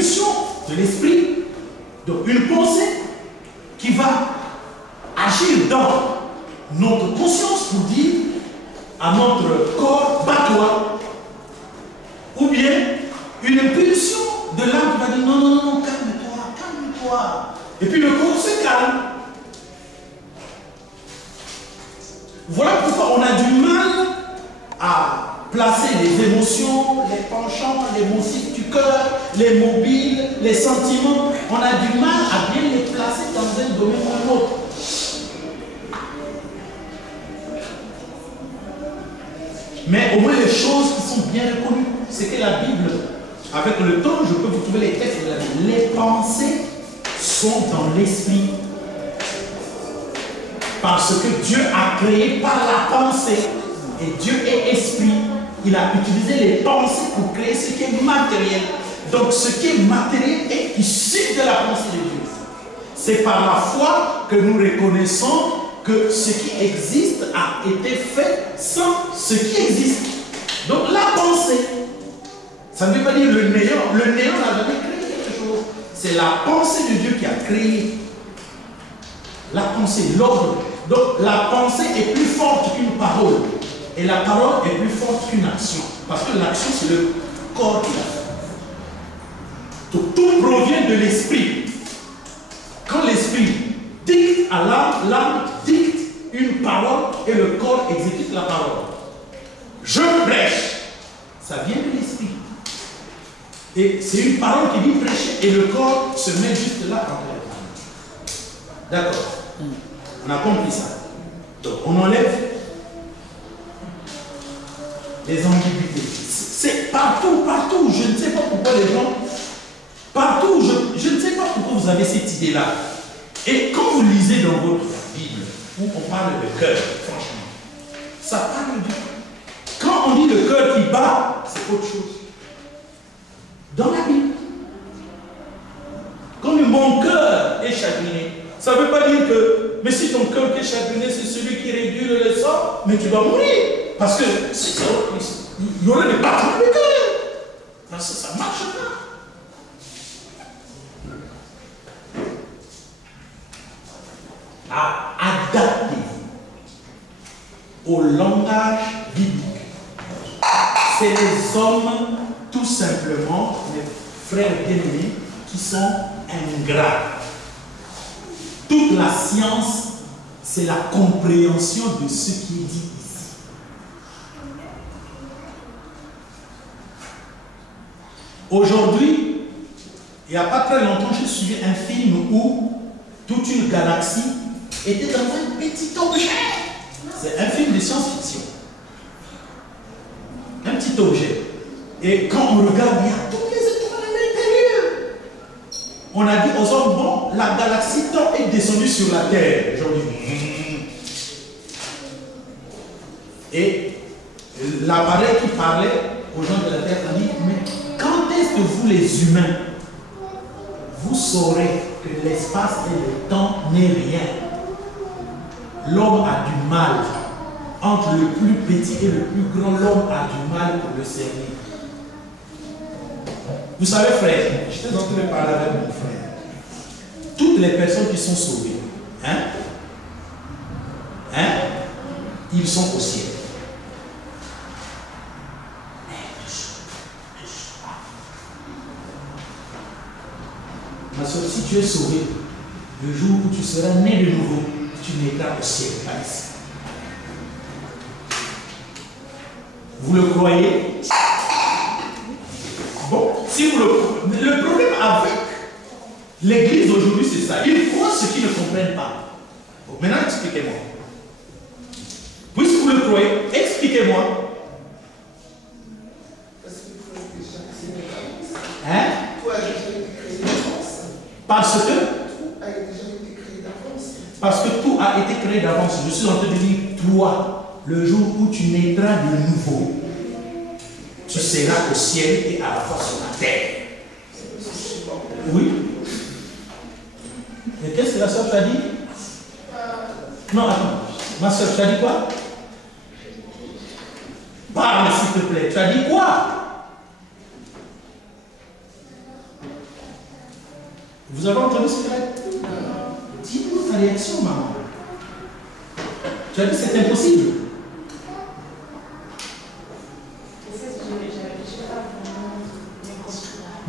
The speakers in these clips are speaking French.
l'impulsion de l'esprit, donc une pensée qui va agir dans notre conscience pour dire à notre corps, bats-toi. Ou bien une impulsion de l'âme qui va dire non, non, non, calme-toi, calme-toi. Et puis le corps se calme. Voilà pourquoi on a du mal à placer les émotions, les penchants, les motifs du cœur, les mobiles, les sentiments. On a du mal à bien les placer dans un domaine ou un autre. Mais au moins les choses qui sont bien reconnues, c'est que la Bible, avec le temps, je peux vous trouver les textes de la Bible. Les pensées sont dans l'esprit. Parce que Dieu a créé par la pensée. Et Dieu est esprit. Il a utilisé les pensées pour créer ce qui est matériel. Donc ce qui est matériel est issu de la pensée de Dieu. C'est par la foi que nous reconnaissons que ce qui existe a été fait sans ce qui existe. Donc la pensée, ça ne veut pas dire le néant. Le néant n'a jamais créé quelque chose. C'est la pensée de Dieu qui a créé. La pensée, l'ordre. Donc la pensée est plus forte qu'une parole. Et la parole est plus forte qu'une action. Parce que l'action, c'est le corps qui l'a fait. Donc tout provient de l'esprit. Quand l'esprit dicte à l'âme, l'âme dicte une parole et le corps exécute la parole. Je prêche. Ça vient de l'esprit. Et c'est une parole qui dit prêcher et le corps se met juste là entre les mains. D'accord. On a compris ça. Donc on enlève les ambiguïtés. C'est partout, partout. Je ne sais pas pourquoi les gens, partout, je ne sais pas pourquoi vous avez cette idée-là. Et quand vous lisez dans votre Bible, où on parle de cœur, franchement, ça parle du cœur. Quand on dit le cœur qui bat, c'est autre chose. Dans la Bible. Quand mon cœur est chagriné, ça ne veut pas dire que, mais si ton cœur est chagriné, c'est celui qui réduit le sang, mais tu vas mourir. Parce que il y aurait des battements de cœur. Ça ne marche pas. Adaptez-vous au langage biblique. C'est les hommes, tout simplement, mes frères bien-aimés, qui sont ingrats. Toute la science, c'est la compréhension de ce qui est dit ici. Aujourd'hui, il n'y a pas très longtemps, j'ai suivi un film où toute une galaxie était dans un petit objet. C'est un film de science-fiction. Un petit objet. Et quand on regarde, il y a toutes les étoiles à l'intérieur. On a dit aux hommes, bon, la galaxie tant est descendue sur la Terre. Aujourd'hui. Et l'appareil qui parlait aux gens de la Terre a dit, mais quand est-ce que vous les humains, vous saurez que l'espace et le temps n'est rien? L'homme a du mal. Entre le plus petit et le plus grand, l'homme a du mal pour le servir. Vous savez, frère, j'étais en train de parler avec mon frère. Toutes les personnes qui sont sauvées, ils sont au ciel. Ma soeur, si tu es sauvé, le jour où tu seras né de nouveau, tu naîtras au ciel, pas ici. Vous le croyez? Bon, si vous le problème avec l'église aujourd'hui, c'est ça. Ils croient ce qu'ils ne comprennent pas. Bon, maintenant, expliquez-moi. Puisque vous le croyez, expliquez-moi. Hein? Parce que tout a été créé d'avance. Je suis en train de dire, toi, le jour où tu naîtras de nouveau, tu seras au ciel et à la fois sur la terre. Oui. Et qu'est-ce que la soeur t'a dit? Non, attends. Ma soeur, tu as dit quoi? Parle, s'il te plaît. Tu as dit quoi? Vous avez entendu ce qu'il a dit? Dis-nous ta réaction, maman. Tu as dit c'est impossible.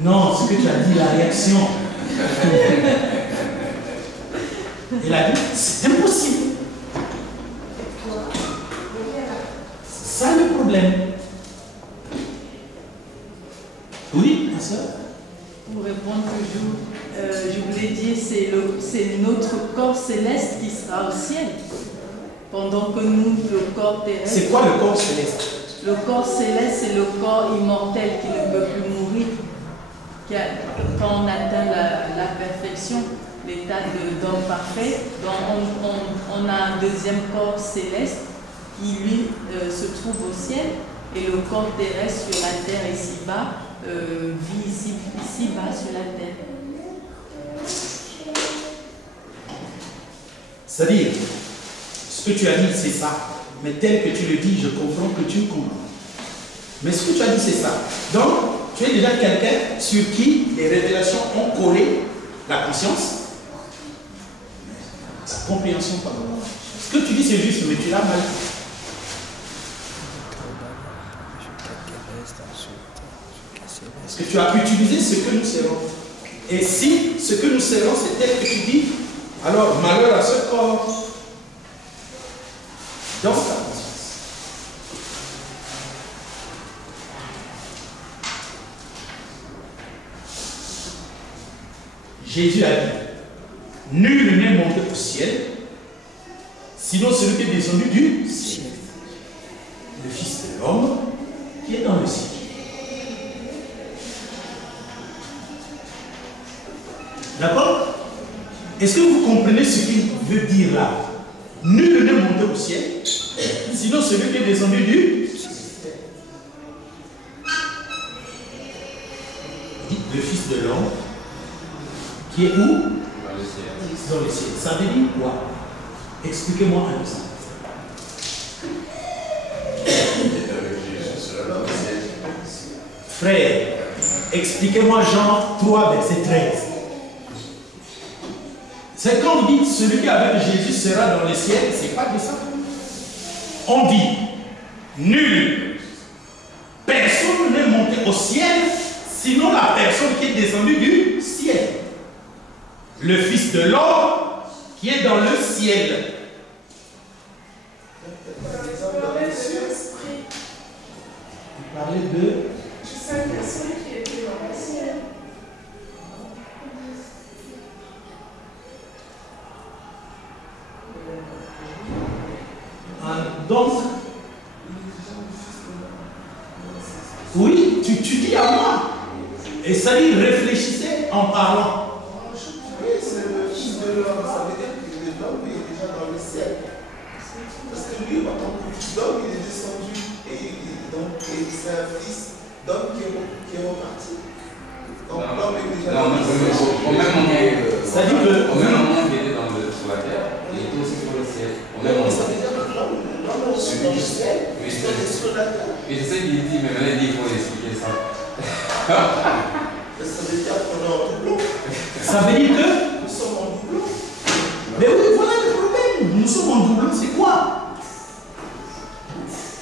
Non, ce que tu as dit, la réaction. Il a dit, c'est impossible. C'est ça le problème. Oui, ma soeur? Pour répondre toujours, je voulais dire, c'est notre corps céleste qui sera au ciel. Pendant que nous, le corps terrestre... C'est quoi le corps céleste? Le corps céleste, c'est le corps immortel qui ne peut plus mourir. Quand on atteint la perfection, l'état d'homme parfait, donc on a un deuxième corps céleste qui lui se trouve au ciel, et le corps terrestre sur la terre ici-bas vit ici-bas sur la terre. C'est-à-dire, ce que tu as dit, c'est ça. Mais tel que tu le dis, je comprends que tu comprends. Mais ce que tu as dit, c'est ça. Donc, tu es déjà quelqu'un sur qui les révélations ont collé la conscience, sa compréhension, pardon. Ce que tu dis, c'est juste, mais tu l'as mal. Parce que tu as utilisé ce que nous serons. Et si ce que nous serons, c'est tel que tu dis, alors malheur à ce corps dans ta conscience. Jésus a dit, nul n'est monté au ciel, sinon celui qui est descendu du ciel, le Fils de l'homme qui est dans le ciel. D'accord? Est-ce que vous comprenez ce qu'il veut dire là? Nul n'est monté au ciel, sinon celui qui est descendu du ciel. Le Fils de l'homme qui est où? Dans le ciel. Dans le ciel. Ça veut dire quoi? Expliquez-moi un exemple. Frère, expliquez-moi Jean 3, verset 13. C'est quand vous dites celui qui est avec Jésus sera dans le ciel, c'est pas de ça. On dit nul, personne n'est monté au ciel, sinon la personne qui est descendue du ciel. Le Fils de l'homme qui est dans le ciel. Vous parlez de cinq personnes qui étaient dans le ciel. Donc, oui, tu dis à moi. Et ça dit, réfléchissez en parlant. Oui, c'est le Fils de l'homme. Ça veut dire que l'homme est déjà dans le ciel. Parce que lui, en tant que fils d'homme, il est descendu. Et donc, c'est un fils d'homme qui est reparti. Donc, l'homme est déjà dans le ciel. Au même moment, ça dit que au même moment qu'il était sur la terre, il était aussi sur le ciel. Au même moment. Ça veut dire que l'homme est dans le ciel. Oui, Il est sur la terre. et c'est ça qu'il dit, mais maintenant il dit qu'il faut expliquer ça. Ça veut dire qu'on est en doublon. ça veut dire que. Nous sommes en doublon. Mais oui, voilà le problème. Nous sommes en doublon, c'est quoi?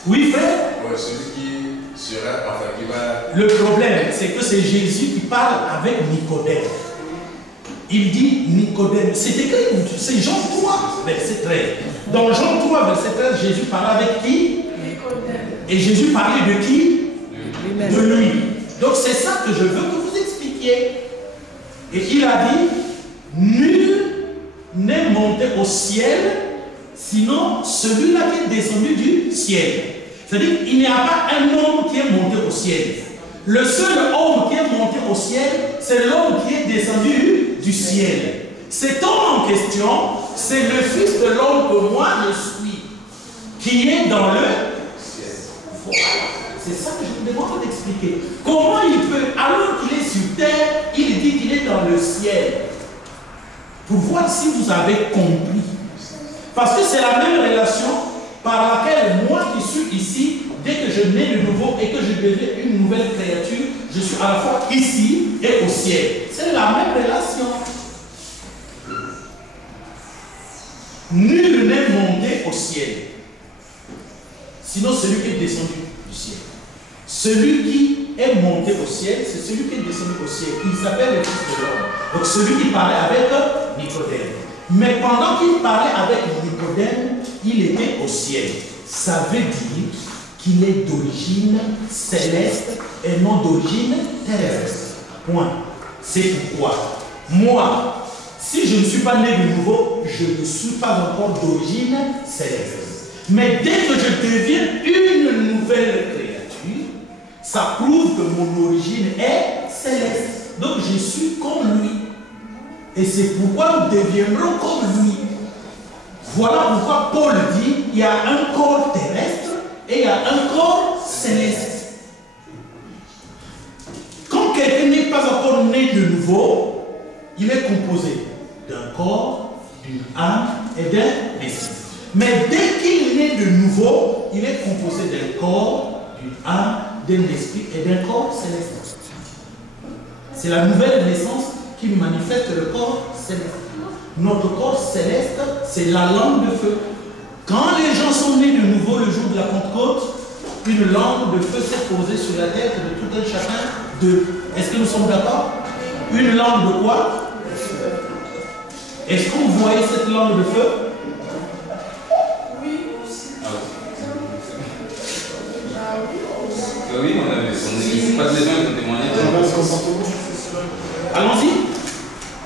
Oui, frère? Ouais, celui qui sera, enfin, qui va. Le problème, c'est que c'est Jésus qui parle avec Nicodème. Il dit Nicodème, c'est écrit, c'est Jean 3, verset 13. Dans Jean 3, verset 13, Jésus parlait avec qui? Et Jésus parlait de qui? De lui. Donc c'est ça que je veux que vous expliquiez. Et il a dit, nul n'est monté au ciel, sinon celui-là qui est descendu du ciel. C'est-à-dire qu'il n'y a pas un homme qui est monté au ciel. Le seul homme qui est monté au ciel, c'est l'homme qui est descendu du ciel. Cet homme en question, c'est le Fils de l'homme que moi je suis, qui est dans le ciel. Voilà. C'est ça que je vous demande d'expliquer. Comment il peut, alors qu'il est sur terre, il dit qu'il est dans le ciel. Pour voir si vous avez compris. Parce que c'est la même relation par laquelle moi qui suis ici, dès que je nais de nouveau et que je deviens une nouvelle créature, je suis à la fois ici et au ciel. C'est la même relation. nul n'est monté au ciel, sinon celui qui est descendu du ciel. Celui qui est monté au ciel, c'est celui qui est descendu au ciel. Il s'appelle le Fils de l'homme. Donc celui qui parlait avec Nicodème. Mais pendant qu'il parlait avec Nicodème, il était au ciel. Ça veut dire qu'il est d'origine céleste et non d'origine terrestre. Point. C'est pourquoi, moi, si je ne suis pas né de nouveau, je ne suis pas encore d'origine céleste. Mais dès que je deviens une nouvelle créature, ça prouve que mon origine est céleste. Donc je suis comme lui. Et c'est pourquoi nous deviendrons comme lui. Voilà pourquoi Paul dit, il y a un corps terrestre et il y a un corps céleste. Quand quelqu'un n'est pas encore né de nouveau, il est composé d'un corps, d'une âme et d'un esprit. Mais dès qu'il est né de nouveau, il est composé d'un corps, d'une âme, d'un esprit et d'un corps céleste. C'est la nouvelle naissance qui manifeste le corps céleste. Notre corps céleste, c'est la langue de feu. Quand les gens sont nés de nouveau le jour de la Pentecôte, une langue de feu s'est posée sur la tête de tout un chacun d'eux. Est-ce que nous sommes d'accord? Une langue de quoi? Est-ce que vous voyez cette langue de feu? Oui, aussi. Oui, on avait son pas les gens qui ont témoigné. Allons-y.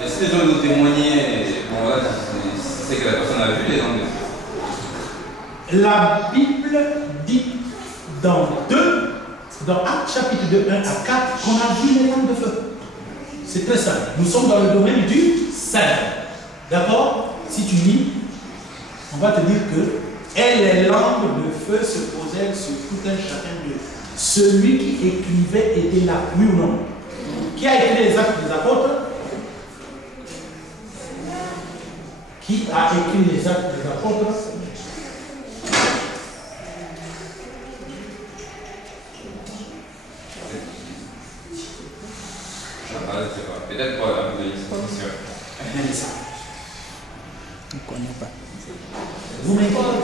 Est-ce que les gens qui ont témoigné, bon là, c'est que la personne a vu les gens de feu? La Bible dit dans Actes chapitre 2, 1 à 4, qu'on a vu les langues de feu. C'est très simple. Nous sommes dans le domaine du cerveau. D'accord? Si tu lis, on va te dire que et les langues de feu se posèrent sur tout un chacun d'eux. Celui qui écrivait était là, oui ou non? Qui a écrit les Actes des Apôtres? Qui a écrit les Actes des Apôtres? Peut-être pas la disposition. Je ne connais pas. Vous m'écoutez?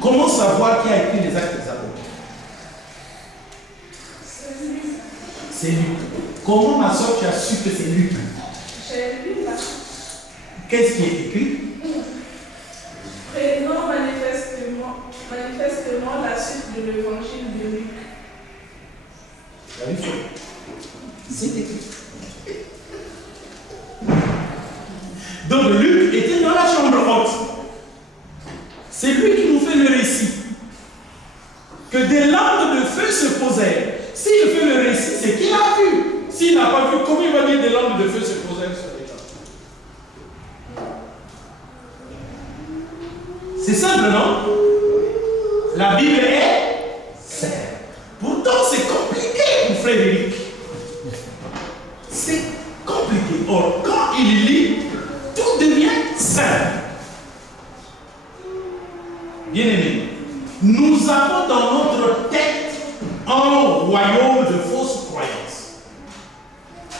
Comment savoir qui a écrit les Actes des Apôtres? C'est Luc. Comment, ma soeur, tu as su que c'est Luc? J'ai lu là. Qu'est-ce qui est écrit? Prénom manifestement la suite de l'évangile de Luc. C'est écrit. Donc Luc était dans la chambre haute. C'est lui qui nous fait le récit. Que des langues de feu se posèrent. S'il fait le récit, c'est qu'il a vu. S'il n'a pas vu, comment il va dire des langues de feu se posèrent sur les gens? C'est simple, non? La Bible est simple. Pourtant, c'est compliqué pour Frédéric. C'est compliqué. Or, quand il lit, tout devient simple. Bien-aimés, nous avons dans notre tête un royaume de fausses croyances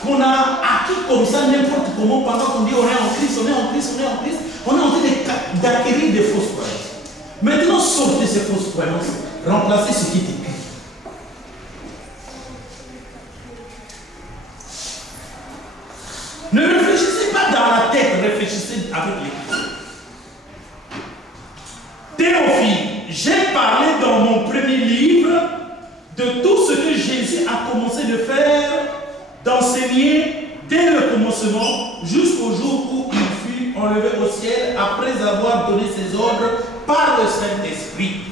qu'on a acquis comme ça n'importe comment pendant qu'on dit on est en Christ, on est en Christ, on est en Christ. On est en train d'acquérir des fausses croyances. Maintenant, sortez ces fausses croyances, remplacez ce qui est écrit. Ne réfléchissez pas dans la tête, réfléchissez avec l'écrit. Théophile, j'ai parlé dans mon premier livre de tout ce que Jésus a commencé de faire, d'enseigner dès le commencement jusqu'au jour où il fut enlevé au ciel après avoir donné ses ordres par le Saint-Esprit.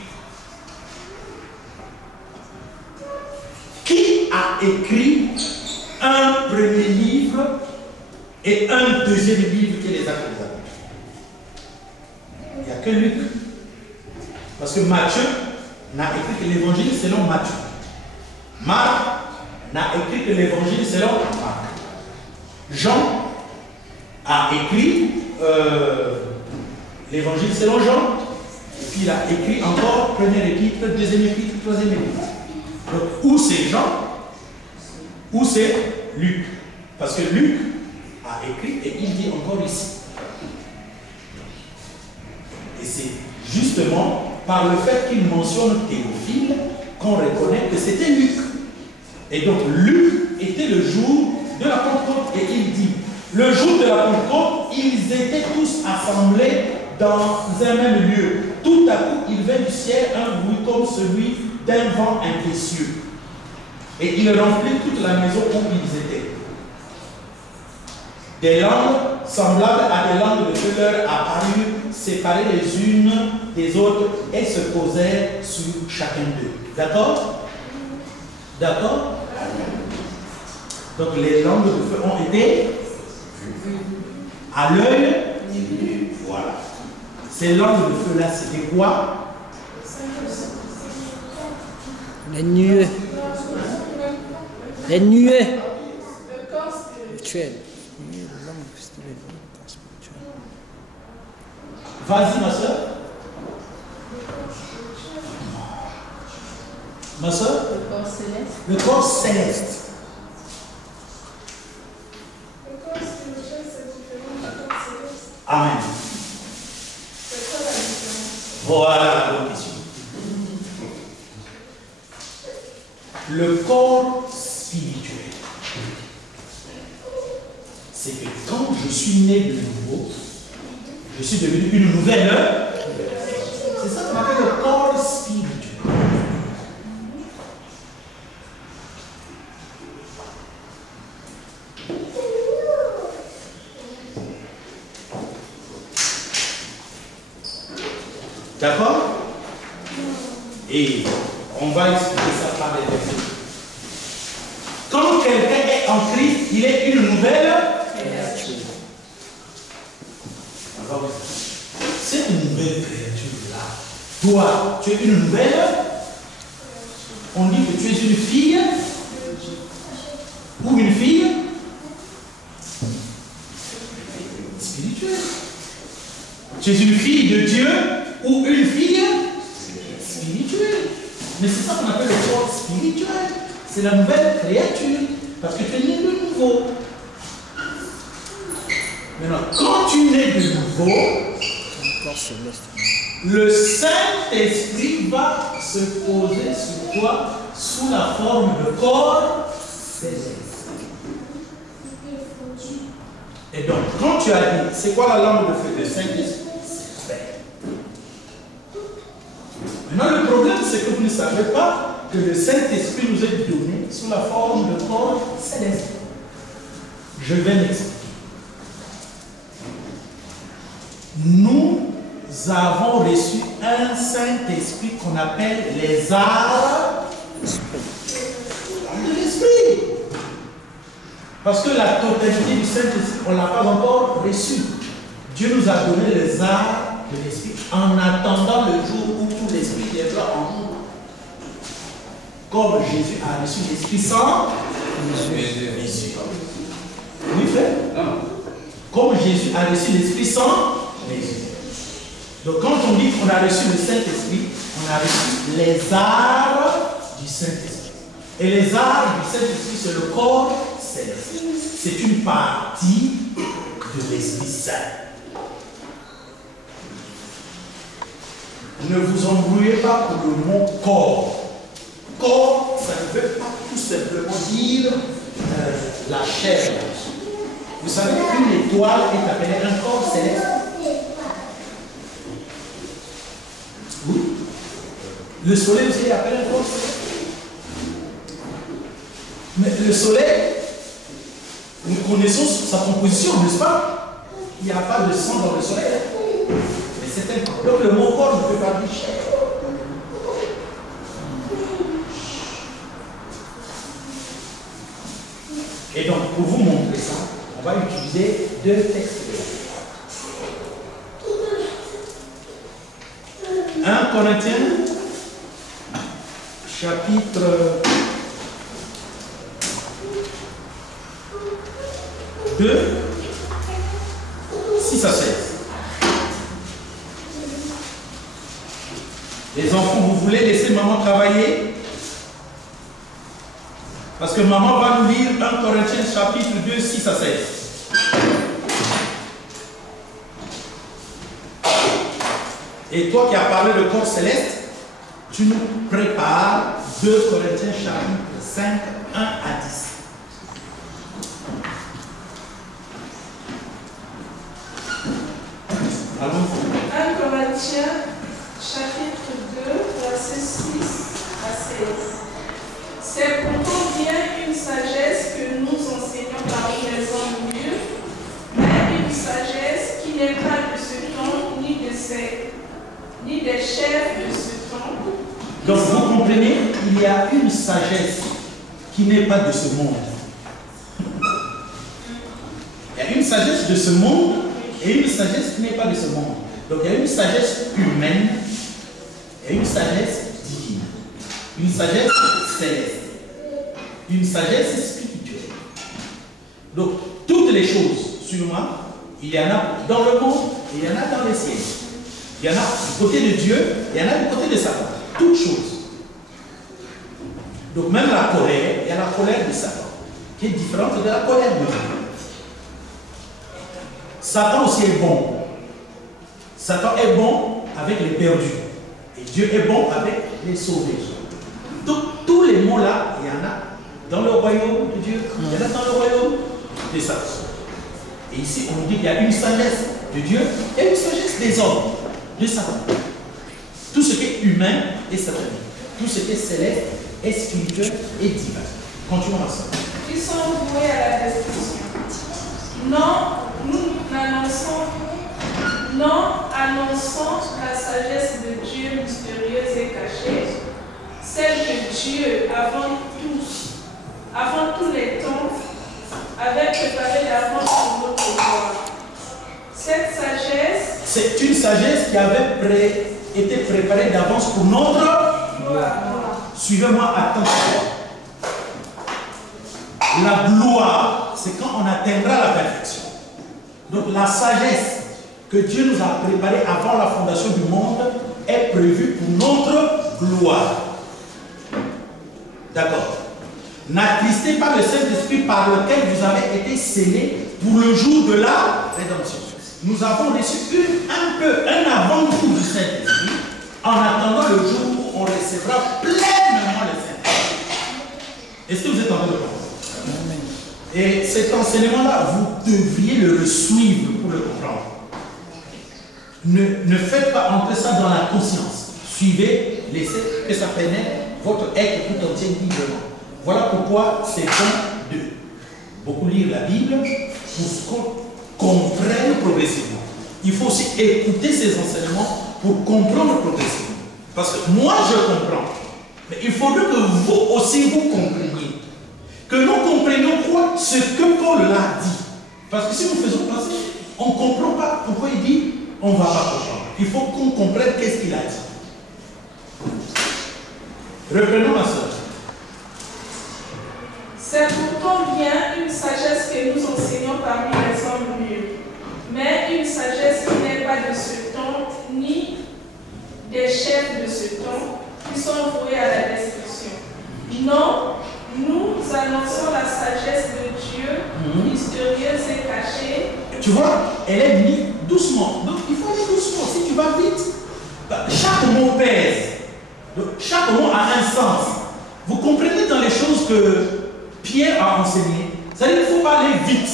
Qui a écrit un premier livre et un deuxième livre qui est les Actes des Apôtres? Il n'y a que Luc. Parce que Matthieu n'a écrit que l'évangile selon Matthieu. Marc n'a écrit que l'évangile selon Marc. Jean a écrit l'évangile selon Jean. Et puis il a écrit encore premier épître, deuxième épître, troisième épître. Donc, où c'est Jean, où c'est Luc. Parce que Luc a écrit et il dit encore ici. justement par le fait qu'il mentionne Théophile qu'on reconnaît que c'était Luc. Et donc Luc était le jour de la Pentecôte et il dit, le jour de la Pentecôte, ils étaient tous assemblés dans un même lieu. Tout à coup, il vint du ciel un bruit comme celui d'un vent impétueux. Et il remplit toute la maison où ils étaient. Des langues semblables à des langues de feu leur apparurent, séparées les unes des autres, et se posaient sur chacun d'eux. D'accord? D'accord? Donc les langues de feu ont été à l'œil. Voilà. Ces langues de feu-là, c'était quoi? Les nuées. Les nuées. Spirituelles. Vas-y, ma soeur. Ma soeur? Le corps céleste. Le corps céleste. Le corps spirituel, c'est différent du corps céleste. Amen. C'est quoi la différence? Voilà la bonne question. Le corps spirituel, c'est que quand je suis né de nouveau, je suis devenu une nouvelle. C'est ça qu'on appelle le corps spirituel. D'accord? Et on va expliquer ça par les versets. Quand quelqu'un est en Christ, il est une nouvelle créature. Cette nouvelle créature-là, toi, tu es une nouvelle. On dit que tu es une fille ou une fille spirituelle. Tu es une fille de Dieu ou une fille spirituelle. Mais c'est ça qu'on appelle le corps spirituel. C'est la nouvelle créature. Parce que tu es né de nouveau. Maintenant, quand tu nais de nouveau, le Saint-Esprit va se poser sur toi sous la forme de corps céleste. Et donc, quand tu as dit, c'est quoi la langue de feu de Saint-Esprit? Maintenant, le problème, c'est que vous ne savez pas que le Saint-Esprit nous est donné sous la forme de corps céleste. Je vais m'expliquer. Nous avons reçu un Saint-Esprit qu'on appelle les arts de l'Esprit. Parce que la totalité du Saint-Esprit, on ne l'a pas encore reçu. Dieu nous a donné les arts de l'Esprit en attendant le jour où tout l'Esprit viendra en nous. Comme Jésus a reçu l'Esprit Saint, oui, frère? Non. Comme Jésus a reçu l'Esprit Saint, donc quand on dit qu'on a reçu le Saint-Esprit, on a reçu les arts du Saint-Esprit. Et les arts du Saint-Esprit, c'est le corps céleste. C'est une partie de l'Esprit Saint. Ne vous embrouillez pas pour le mot corps. Corps, ça ne veut pas tout simplement dire la chair. Vous savez qu'une étoile est appelée un corps céleste. Oui. Le soleil aussi est appelé un corps céleste. Mais le soleil, nous connaissons sa composition, n'est-ce pas? Il n'y a pas de sang dans le soleil. Mais c'est un corps. Donc le mot corps ne peut pas dire chair. Et donc, pour vous montrer ça, on va utiliser deux textes. 1 Corinthiens, chapitre 2, 6 à 7. Les enfants, vous voulez laisser maman travailler? Parce que maman va nous lire 1 Corinthiens chapitre 2, 6 à 7. Et toi qui as parlé de corps céleste, tu nous prépares 2 Corinthiens chapitre 5, 1 à 10. Allons-y. 1 Corinthiens chapitre 2, versets 6 à 16. C'est pourtant bien une sagesse que nous enseignons parmi les hommes mieux, mais une sagesse qui n'est pas de ce temps, ni des chefs de ce temps. Donc vous comprenez, il y a une sagesse qui n'est pas de ce monde. Il y a une sagesse de ce monde et une sagesse qui n'est pas de ce monde. Donc il y a une sagesse humaine et une sagesse divine. Une sagesse céleste. Une sagesse spirituelle. Donc toutes les choses, sûrement, il y en a dans le monde et il y en a dans les cieux. Il y en a du côté de Dieu, il y en a du côté de Satan. Toutes choses. Donc même la colère, il y a la colère de Satan, qui est différente de la colère de Dieu. Satan aussi est bon. Satan est bon avec les perdus. Et Dieu est bon avec les sauvés. Donc tous les mots là, il y en a dans le royaume de Dieu, il y en a dans le royaume de Satan. Et ici, on nous dit qu'il y a une sagesse de Dieu et une sagesse des hommes, de Satan. Tout ce qui est humain est satanique. Tout ce qui est céleste est spirituel et divin. Continuons à ça. Ils sont voués à la destruction. Annonçant la sagesse de Dieu mystérieuse et cachée, celle que Dieu, avant tous les temps, avait préparée d'avance pour notre gloire. Cette sagesse, c'est une sagesse qui avait été préparée d'avance pour notre gloire. Suivez-moi attentivement. La gloire, c'est quand on atteindra la perfection. Donc la sagesse que Dieu nous a préparée avant la fondation du monde est prévue pour notre gloire. D'accord. N'attristez pas le Saint-Esprit par lequel vous avez été scellés pour le jour de la rédemption. Nous avons reçu un avant-goût du Saint-Esprit en attendant le jour où on recevra pleinement le Saint-Esprit. Est-ce que vous êtes en train de comprendre? Et cet enseignement-là, vous devriez le suivre pour le comprendre. Ne faites pas entrer ça dans la conscience. Suivez, laissez que ça pénètre votre être tout entier librement. Voilà pourquoi c'est bon de beaucoup lire la Bible pour qu'on comprenne progressivement. Il faut aussi écouter ces enseignements pour comprendre progressivement. Parce que moi je comprends, mais il faudrait que vous aussi vous compreniez. Que nous comprenions quoi? Ce que Paul l'a dit. Parce que si nous faisons passer, on ne comprend pas pourquoi il dit on ne va pas comprendre. Il faut qu'on comprenne qu'est-ce qu'il a dit. Reprenons ma soeur. C'est pourtant bien une sagesse que nous enseignons parmi les hommes mieux, mais une sagesse qui n'est pas de ce temps, ni des chefs de ce temps, qui sont voués à la destruction. Non, nous annonçons la sagesse de Dieu, mystérieuse et cachée. Tu vois, elle est mise doucement. Donc il faut aller doucement. Si tu vas vite, chaque mot pèse. Donc, chaque mot a un sens. Vous comprenez dans les choses que Pierre a enseigné. C'est-à-dire qu'il ne faut pas aller vite.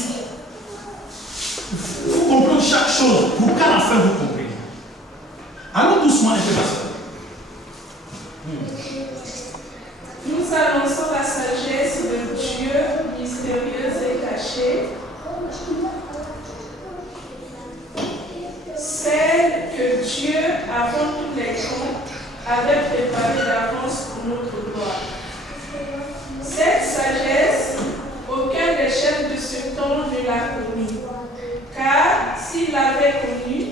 Il faut comprendre chaque chose pour qu'à la fin vous compreniez. Allons doucement un peu, ma soeur. Nous annonçons la sagesse de Dieu, mystérieuse et cachée, celle que Dieu, avant tous les temps, avait préparée d'avance pour notre gloire. Cette sagesse, aucun des chefs de ce temps ne l'a connue, car s'il l'avait connue,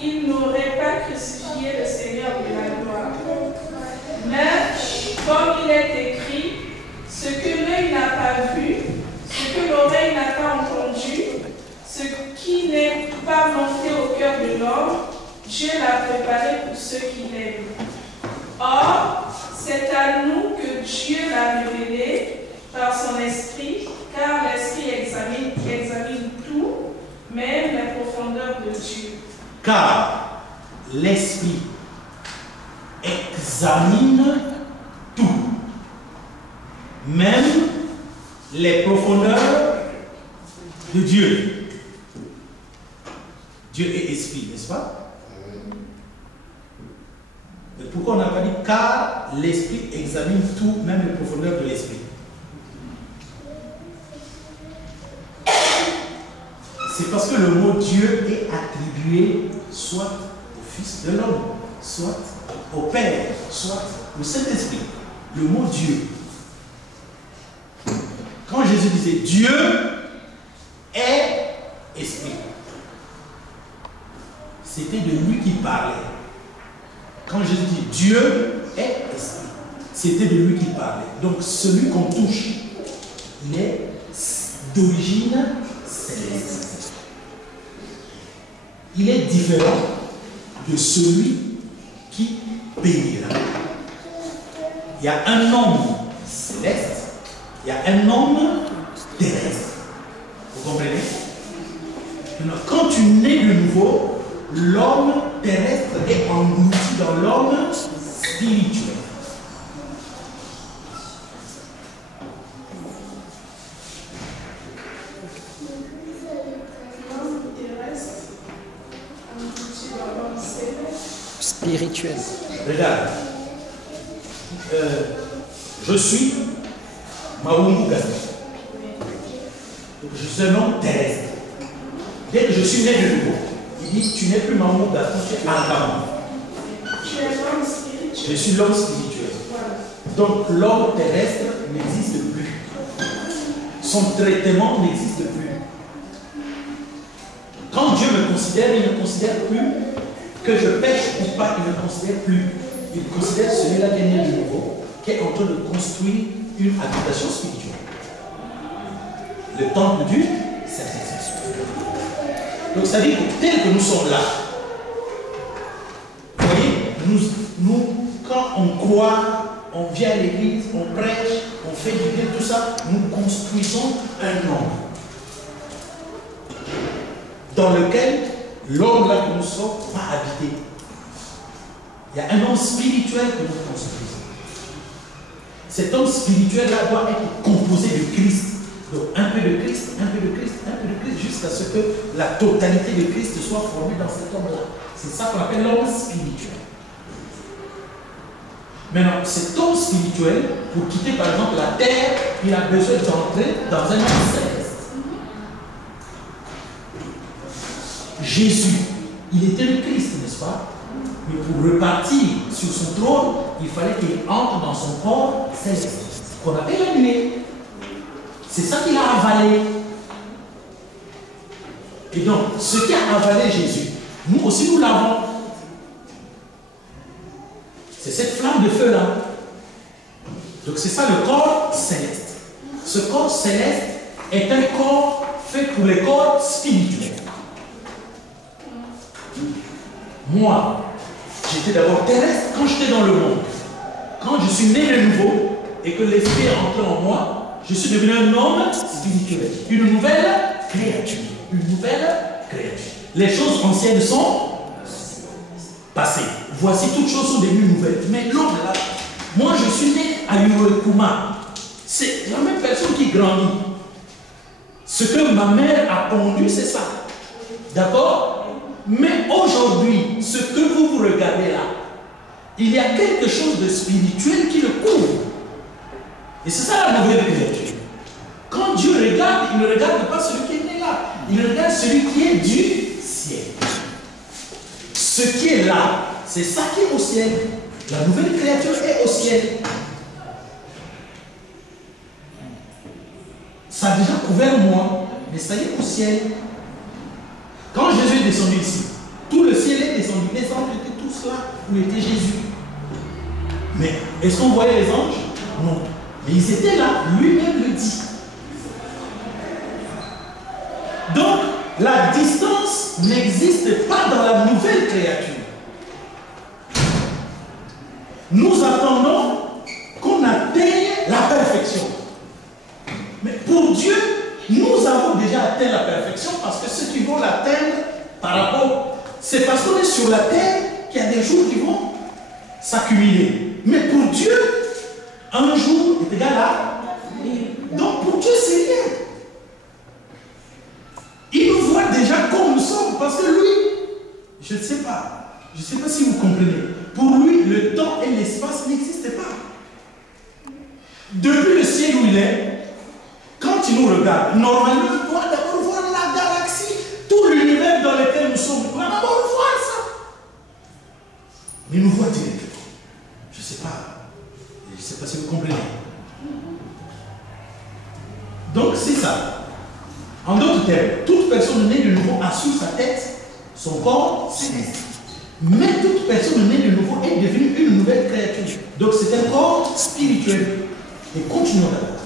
il n'aurait pas crucifié le Seigneur de la gloire. Mais, comme il est écrit, ce que l'œil n'a pas vu, ce que l'oreille n'a pas entendu, ce qui n'est pas monté au cœur de l'homme, Dieu l'a préparé pour ceux qui l'aiment. Or, c'est à nous que Dieu l'a révélé par son esprit, car l'esprit examine tout, même les profondeurs de Dieu. Car l'Esprit examine tout, même les profondeurs de Dieu. Dieu est esprit, n'est-ce pas? Mais pourquoi on n'a pas dit car l'esprit examine tout, même les profondeurs de l'esprit? C'est parce que le mot Dieu est attribué soit au Fils de l'homme, soit au Père, soit au Saint-Esprit. Le mot Dieu. Quand Jésus disait Dieu est esprit, c'était de lui qu'il parlait. Quand Jésus dit Dieu est esprit, c'était de lui qu'il parlait. Donc celui qu'on touche, il est d'origine céleste. Il est différent de celui qui bénira. Il y a un homme céleste, il y a un homme terrestre. Vous comprenez? Maintenant, quand tu nais de nouveau, l'homme terrestre est englouti dans l'homme spirituel. Spirituel. Regarde, je suis Maoumou Gazi. Je suis un homme terrestre. Dès que je suis né de nouveau, il dit tu n'es plus Maoumou Gazi, tu es Adam. Tu es l'homme spirituel. Je suis l'homme spirituel. Donc l'homme terrestre n'existe plus. Son traitement n'existe plus. Quand Dieu me considère, il ne considère plus que je pêche ou pas, il ne considère plus. Il considère celui-là qui est né de nouveau, qui est en train de construire une habitation spirituelle. Le temple du Saint-Esprit. Donc ça dit que tel que nous sommes là, vous voyez, nous, quand on croit, on vient à l'église, on prêche, on fait du bien, tout ça, nous construisons un homme dans lequel l'homme là que nous sommes va habiter. Il y a un homme spirituel que nous construisons. Cet homme spirituel là doit être composé de Christ. Donc un peu de Christ, un peu de Christ, un peu de Christ, jusqu'à ce que la totalité de Christ soit formée dans cet homme-là. C'est ça qu'on appelle l'homme spirituel. Maintenant, cet homme spirituel, pour quitter par exemple la terre, il a besoin d'entrer dans un homme céleste. Jésus, il était le Christ, n'est-ce pas? Mais pour repartir sur son trône, il fallait qu'il entre dans son corps céleste, qu'on appelle la nuée. C'est ça qu'il a avalé. Et donc, ce qui a avalé Jésus, nous aussi nous l'avons. C'est cette flamme de feu là. Donc c'est ça le corps céleste. Ce corps céleste est un corps fait pour les corps spirituels. Moi, j'étais d'abord terrestre quand j'étais dans le monde. Quand je suis né de nouveau et que l'esprit est entré en moi, je suis devenu un homme spirituel. Une nouvelle créature. Une nouvelle créature. Les choses anciennes sont passées. Voici toutes choses sont devenues nouvelles. Mais l'autre là, moi je suis né à Yurekuma. C'est la même personne qui grandit. Ce que ma mère a pondu, c'est ça. D'accord? Mais aujourd'hui, ce que vous regardez là, il y a quelque chose de spirituel qui le couvre. Et c'est ça la nouvelle créature. Quand Dieu regarde, il ne regarde pas celui qui est né là. Il regarde celui qui est du ciel. Ce qui est là, c'est ça qui est au ciel. La nouvelle créature est au ciel. Ça a déjà couvert moi, mais ça y est au ciel. Quand Jésus est descendu ici, tout le ciel est descendu. Les anges étaient tous là où était Jésus. Mais est-ce qu'on voyait les anges? Non. Mais ils étaient là, lui-même le dit. Donc, la distance n'existe pas dans la nouvelle créature. Nous attendons qu'on atteigne la perfection. Mais pour Dieu, nous avons déjà atteint la perfection parce que ceux qui vont l'atteindre par rapport, c'est parce qu'on est sur la terre il y a des jours qui vont s'accumuler. Mais pour Dieu, un jour est égal à... Donc pour Dieu, c'est rien. Il nous voit déjà comme nous sommes, parce que lui, je ne sais pas si vous comprenez. Pour lui, le temps et l'espace n'existaient pas. Depuis le ciel où il est, quand il nous regarde, normalement, il doit d'abord voir la galaxie, tout l'univers dans lequel nous sommes. Il doit d'abord voir ça. Mais il nous voit directement. Je ne sais pas si vous comprenez. Donc c'est ça. En d'autres termes, toute personne née de nouveau a sur sa tête son corps céleste. Mais toute personne née de nouveau est devenue une nouvelle créature. Donc c'est un corps spirituel. Et continuons là.